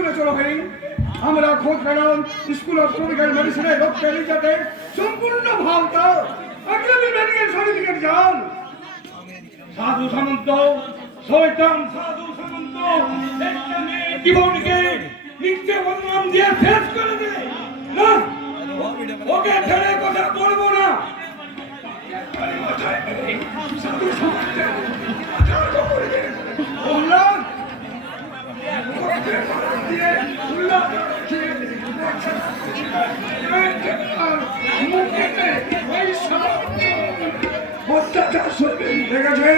শুনে চলো ভাই, আমরা খোঁজ পেলাম স্কুল অফ ট্রপিক্যাল মেডিসিনের ডক্টর যাতে সম্পূর্ণ ভাবটা আগামী মেডিকেল সার্টিফিকেট যান। সাধু সামন্ত, শয়তান সাধু সামন্ত একটা মেয়ের জীবনকে মিথ্যে বদনাম দিয়ে শেষ করে দিলে না, ওকে ছেড়ে কথা বলবো না। সাধু সামন্তের আচার্য করবে উল্লাস দিয়ে উল্লাস অত্যাচার শুনবেন। দেখেছে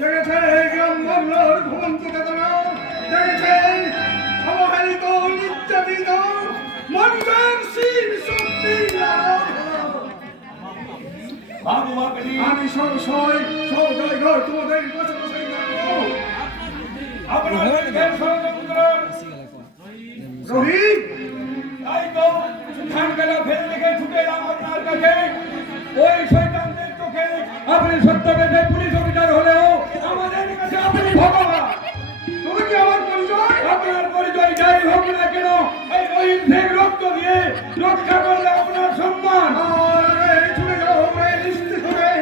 দেখেছে গ্রাম বাংলার ঘুমন্ত চেতনা, দেখেছে অবহেলিত নির্যাতিত মানুষের শির শক্তি। আমি সংশয় সৌদাইঘর তোমাদের পাশাপাশি থাকবো। আপনাদের রোহিত তাই তো ধানগালা ফেলে রেখে ছুটে এলাম আপনার কাছে। ওই শয়তানদের চোখে আপনি সত্যবেদে পুলিশ অফিসার হলেও আমাদের কাছে আপনি ভগবান। তুমি কি আমার পরিচয়? আপনার পরিচয় যাই হোক না কেন, এই রোহিত শেখ রক্ত দিয়ে রক্ষা করলে আপনার সম্মান। আর আগে ছুটে যাও স্টেশনে,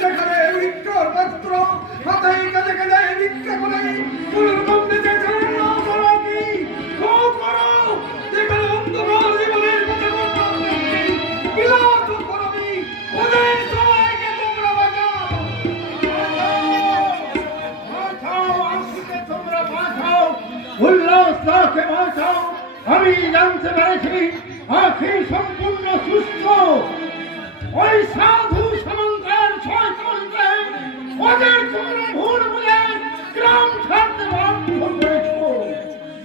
যেখানে ভিক্ষার পাত্র হাতে কাজে কাজে ভিক্ষা করে কোনরকম বেঁচে থাকেন না। তারা কি করো যেখানে অন্ধকার জীবনের কথা বলতে বিলাস করবি ওদের সবাইকে তোমরা বাঁচাও। বাঁচাও, আশিকে তোমরা বাঁচাও, উল্লাসকে বাঁচাও। আমি জানতে পেরেছি আখি সম্পূর্ণ সুস্থ। ওই সাধু সামন্তের শয়তানকে ওদের তোমরা ভুল বুঝে গ্রাম ছাড়তে বাধ্য করেছো।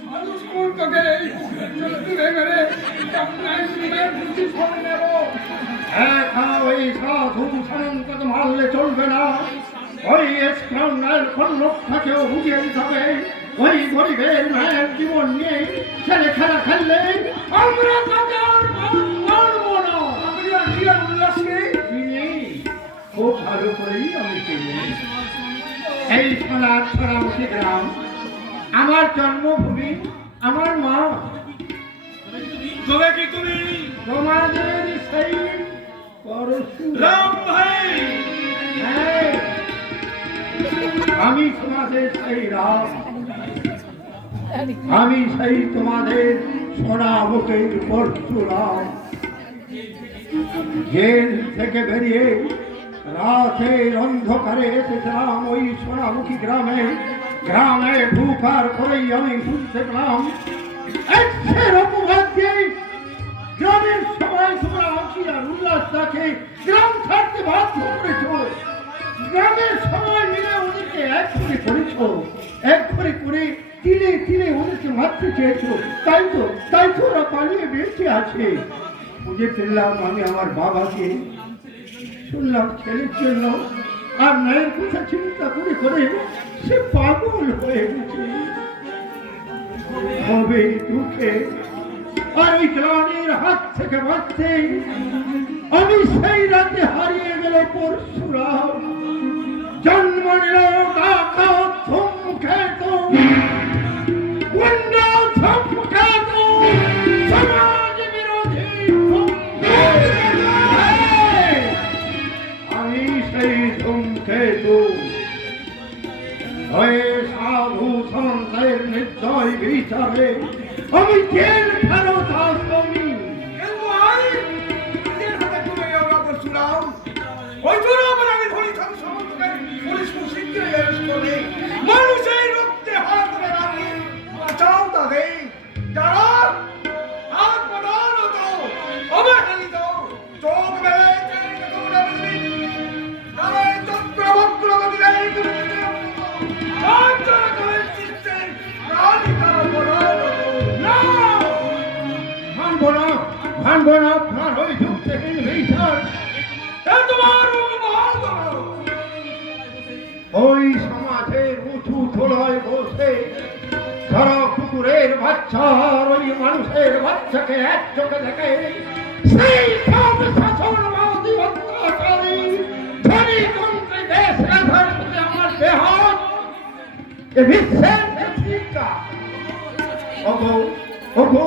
সাধু সামন্তকে এই তুলে মেরে নেব। একা ওই সাধু সামন্তকে মারলে চলবে না, ওই স্ক্রাউন্ডার রক্ষাকেও বুঝিয়ে দিতে হবে। ওই গরিবের মায়ের জীবন নিয়ে ছেলে খেলা খেললে আমরা তাকে আর মানবো না। আপনি আর কি আর উল্লাসকে খুব ভালো করেই আমি চিনি। এই সোনামুখী গ্রাম আমার জন্মভূমি, আমার মা। তবে কি তুমি তোমাদের সেই রাম ভাই? হ্যাঁ, আমি তোমাদের সেই রাম, আমি সেই তোমাদের সোনামুখীর পরশুরাম। জেল থেকে বেরিয়ে রাতের অন্ধকারে এসেছিলাম ওই সোনামুখী গ্রামে। গ্রামে ঢুকার পরেই আমি শুনতে পেলাম এর অপবাদ দিয়ে গ্রামের সবাই তোমরা আছি আর উল্লাস তাকে গ্রাম ছাড়তে বাধ্য করেছ। গ্রামের সবাই মিলে ওদেরকে এক করে করেছ, এক করে করে তিলে তিলে ওদেরকে মারতে চেয়েছো। তাই তো ওরা পালিয়ে বেঁচে আছে। বুঝে ফেললাম আমি আমার বাবাকে। শুনলাম ছেলের জন্য আর মায়ের কথা চিন্তা করে করে সে পাগল হয়ে গেছে। হবে দুঃখে আর ওই গ্লানির হাত থেকে বাঁচতে আমি সেই রাতে হারিয়ে গেল পরশুরাম। জন্ম নিল কাকা ধূমকেত, গুন্ডা ধূমকেত, সমাজ বিরোধী আমি সেই ধূমকেতু হয়ে সাধু সামন্তের নির্দয় বিচারে আমি জেল ফেরত আসবি। মানুষের রক্তে হাত লাগাবে, বাঁচাও তাদের যারা আত্মদানত অবহেলিত চোখ বেড়ে মানব না আপনার ওই যুক্তিহীন বিচার। ওই সমাজের উঁচু ধুলোয় বসে যারা কুকুরের বাচ্চা আর ওই মানুষের বাচ্চাকে এক চোখে দেখে সেই সব শাসনবাদী অত্যাচারী ধনী তন্ত্রী দেশ রাধার প্রতি আমার বেহাত এ বিশ্বের শিক্ষা ওগো ওগো